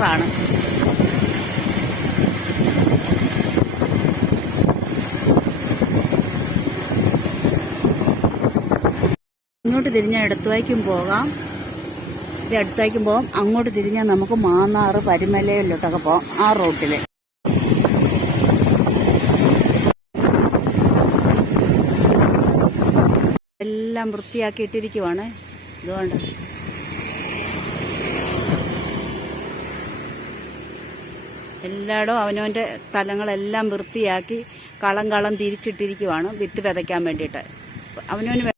ആറാണ് ഇങ്ങോട്ട് തിരിഞ്ഞാൽ ഇടത്തുവായിക്കും പോകാം. ഇത് അടുത്തായിരിക്കും പോകാം. അങ്ങോട്ട് തിരിഞ്ഞാൽ നമുക്ക് മാന്നാറ് പരുമലയിലോട്ടൊക്കെ പോകാം ആ റൂട്ടിൽ എല്ലാം വൃത്തിയാക്കിയിട്ടിരിക്കുവാണ്. ഇതുകൊണ്ട് എല്ലായിടും അവനവന്റെ സ്ഥലങ്ങളെല്ലാം വൃത്തിയാക്കി കളം കളം തിരിച്ചിട്ടിരിക്കുവാണ്. വിത്ത് വിതയ്ക്കാൻ വേണ്ടിയിട്ട്. അവനവന്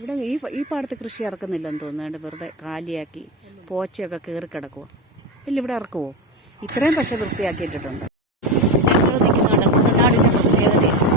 ഇവിടെ ഈ ഈ പാടത്ത് കൃഷി ഇറക്കുന്നില്ലെന്ന് തോന്നുന്നുണ്ട് വെറുതെ കാലിയാക്കി പോച്ചയൊക്കെ കയറി കിടക്കുക ഇല്ല ഇവിടെ ഇറക്കുവോ? ഇത്രയും പക്ഷെ വൃത്തിയാക്കിയിട്ടിട്ടുണ്ട്. ഞങ്ങൾ നിൽക്കുന്നുണ്ട്. കുട്ടനാടിന്റെ പ്രത്യേകതയാണ്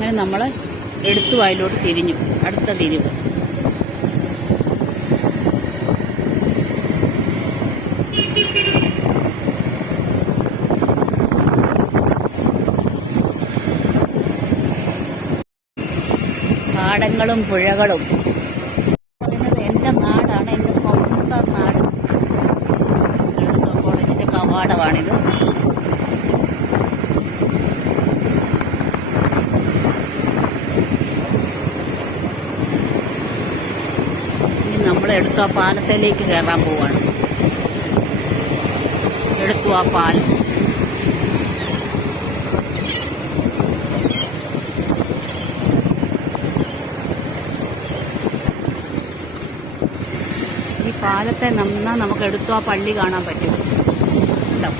അങ്ങനെ നമ്മൾ എടുത്തു വായിലോട്ട് തിരിഞ്ഞു. അടുത്ത തിരിവ് പാടങ്ങളും പുഴകളും. പറയുന്നത് എന്റെ നാടാണ് സ്വന്തം നാട്. കോളേജിന്റെ കവാടമാണിത് ഇനി നമ്മൾ എടുത്തു ആ പാലത്തിലേക്ക് കയറാൻ പോവാണ്. എടുത്തു ആ പാലം ഈ പാലത്തെ നന്നാ നമുക്ക് എടുത്തു ആ പള്ളി കാണാൻ പറ്റും. ഉണ്ടോ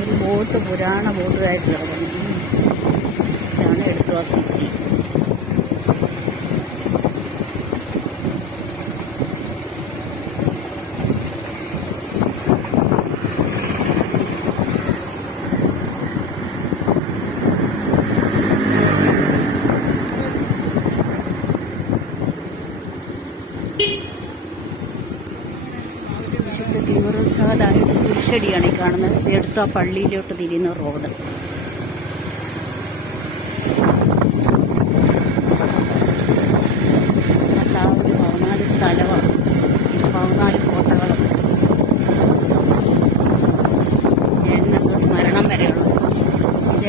ഒരു ബോട്ട് പുരാണ ബോട്ടായിട്ട് വിശുദ്ധ ദിവറസാലായിട്ട് കുരിശടിയാണ് ഈ കാണുന്നത്. എടുത്ത പള്ളിയിലോട്ട് തിരിയുന്ന റോഡ്.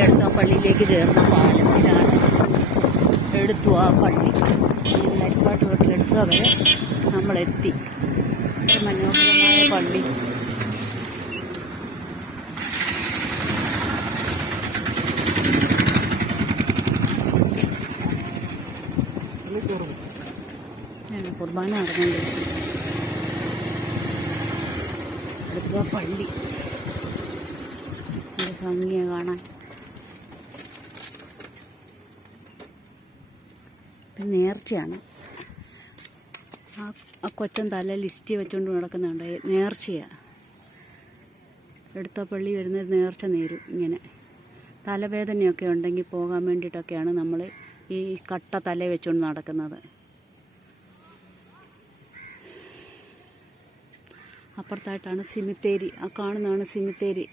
എടുത്ത് ആ പള്ളിയിലേക്ക് ചേർന്ന പാലത്തിലാണ് എടുത്തു ആ പള്ളി. അരിപ്പാട്ട് തൊട്ട് എടുത്തു അവരെ നമ്മളെത്തി. മനോഹരമായ പള്ളി. കുർബാന നടന്നുകൊണ്ടിരിക്കുന്നത് അടുത്ത പള്ളി. ഭംഗിയാ കാണാൻ. നേർച്ചയാണ്. ആ കൊച്ചൻ തല ലിസ്റ്റ് വെച്ചുകൊണ്ട് നടക്കുന്നുണ്ട്. നേർച്ചയാണ് എടുത്ത പള്ളി വരുന്ന നേർച്ച നേരും ഇങ്ങനെ. തലവേദനയൊക്കെ ഉണ്ടെങ്കിൽ പോകാൻ വേണ്ടിയിട്ടൊക്കെയാണ് നമ്മൾ ഈ കട്ട തല വെച്ചുകൊണ്ട് നടക്കുന്നത്. അപ്പുറത്തായിട്ടാണ് സിമിത്തേരി. ആ കാണുന്നതാണ് സിമിത്തേരി.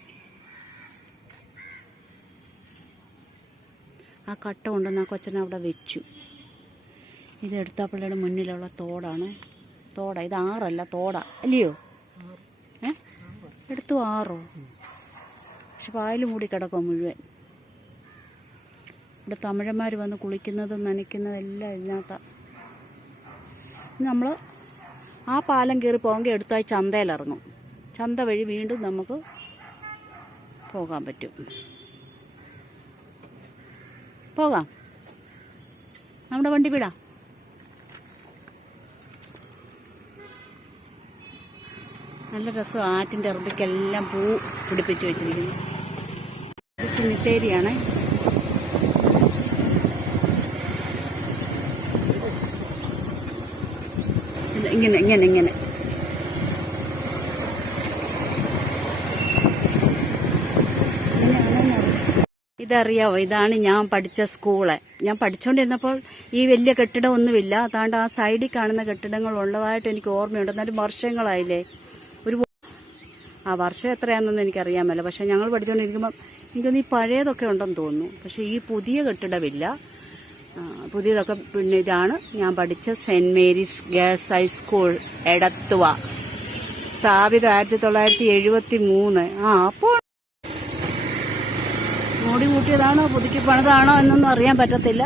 ആ കട്ട കൊണ്ടുവന്ന് ആ കൊച്ചനെ അവിടെ വെച്ചു. ഇത് എടുത്താപ്പള്ളിയുടെ മുന്നിലുള്ള തോടാണ്. തോട ഇത് ആറല്ല തോട. അല്ലയോ? ഏ? എടുത്തു ആറോ? പക്ഷെ പായൽ മൂടി കിടക്കും മുഴുവൻ. ഇവിടെ തമിഴന്മാർ വന്ന് കുളിക്കുന്നതും നനയ്ക്കുന്നതും എല്ലാം ഇതിനകത്താണ് നമ്മൾ ആ പാലം കയറി പോകെങ്കിൽ എടുത്തായി ചന്തയിലിറങ്ങും ചന്ത വഴി വീണ്ടും നമുക്ക് പോകാൻ പറ്റും. പോകാം. നമ്മുടെ വണ്ടി വിടാം. നല്ല രസം. ആറ്റിന്റെ അറുപിക്കെല്ലാം പൂ പിടിപ്പിച്ച് വെച്ചിരിക്കുന്നു. ഇത് ഇങ്ങനെ ഇങ്ങനെ ഇങ്ങനെ. ഇതറിയാവോ? ഇതാണ് ഞാൻ പഠിച്ച സ്കൂൾ. ഞാൻ പഠിച്ചുകൊണ്ടിരുന്നപ്പോൾ ഈ വലിയ കെട്ടിടമൊന്നുമില്ല. അതാണ്ട് ആ സൈഡിൽ കാണുന്ന കെട്ടിടങ്ങൾ ഉള്ളതായിട്ട് എനിക്ക് ഓർമ്മയുണ്ട്. എന്നാലും വർഷങ്ങളായില്ലേ. ആ വർഷം എത്രയാണെന്നൊന്നും എനിക്കറിയാമല്ലോ. പക്ഷെ ഞങ്ങൾ പഠിച്ചുകൊണ്ടിരിക്കുമ്പോൾ എനിക്കൊന്ന് ഈ പഴയതൊക്കെ ഉണ്ടെന്ന് തോന്നുന്നു. പക്ഷെ ഈ പുതിയ കെട്ടിടമില്ല പുതിയതൊക്കെ പിന്നെ ഇതാണ് ഞാൻ പഠിച്ച saint Mary's girls high school Edathua. സ്ഥാപിത ആയിരത്തി തൊള്ളായിരത്തി എഴുപത്തി മൂന്ന് ആ അപ്പോൾ മോടി കൂട്ടിയതാണോ പുതുക്കി പണിതാണോ എന്നൊന്നും അറിയാൻ പറ്റത്തില്ല.